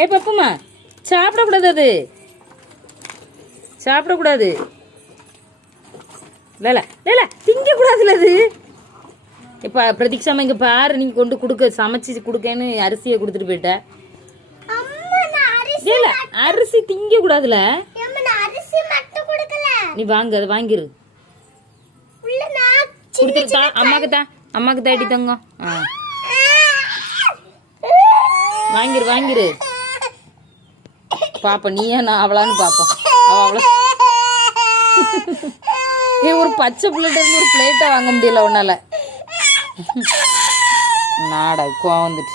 ஏ பப்புமா சாப்பிடக்கூடாது, அது சாப்பிடக்கூடாது. லேல லேல திங்க கூடாதுல அது. இப்போ பிரதீக்ஷாமா இங்கே பாரு, நீ கொண்டு கொடுக்க சமைச்சு கொடுக்கன்னு அரிசியை கொடுத்துட்டு போயிட்ட. இல்ல அரிசி திங்க கூடாதுல. நீ வாங்க, அதை வாங்கிரு. கொடுத்துருத்தா அம்மாக்கு தாடி தங்கம். வாங்கிரு வாங்கிரு பாப்பா. நீயா நான் அவளான்னு பாப்போம். அவள ஒரு பச்சை பிள்ளைகிட்ட இருந்து ஒரு பிளேட்டை வாங்க முடியல உன்னால. நாடா கோவம் வந்துட்டு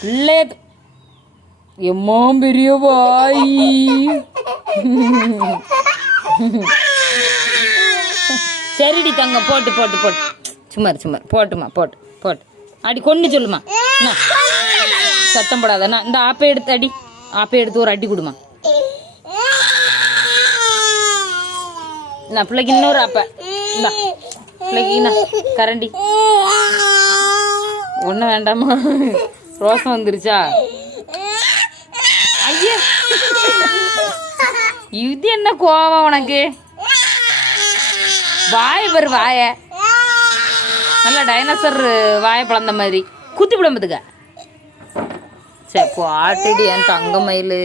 பிள்ளை. எம்மா பெரிய வாய். சரிடி தங்க, போட்டு போட்டு போட்டு சும்மாரு சும்மாரு போட்டுமா, போட்டு போட்டு அடி கொண்டு சொல்லுமா. சத்தம் போடாதண்ணா. இந்த ஆப்பை எடுத்து அடி, ஆப்பை எடுத்து ஒரு அடி கொடுமா. நான் பிள்ளைக்கு இன்னொரு ஆப்பை இந்தா, பிள்ளைக்கு கரண்டி ஒன்றும் வேண்டாமா. ரோசம் வந்துருச்சா? ஐயா இது என்ன கோவம் உனக்கு? வாய பாரு, வாய நல்லா டைனோசர் வாய பழந்த மாதிரி குத்தி விடம்பதுக்க. சரி பாட்டுடி என் தங்க மயிலு.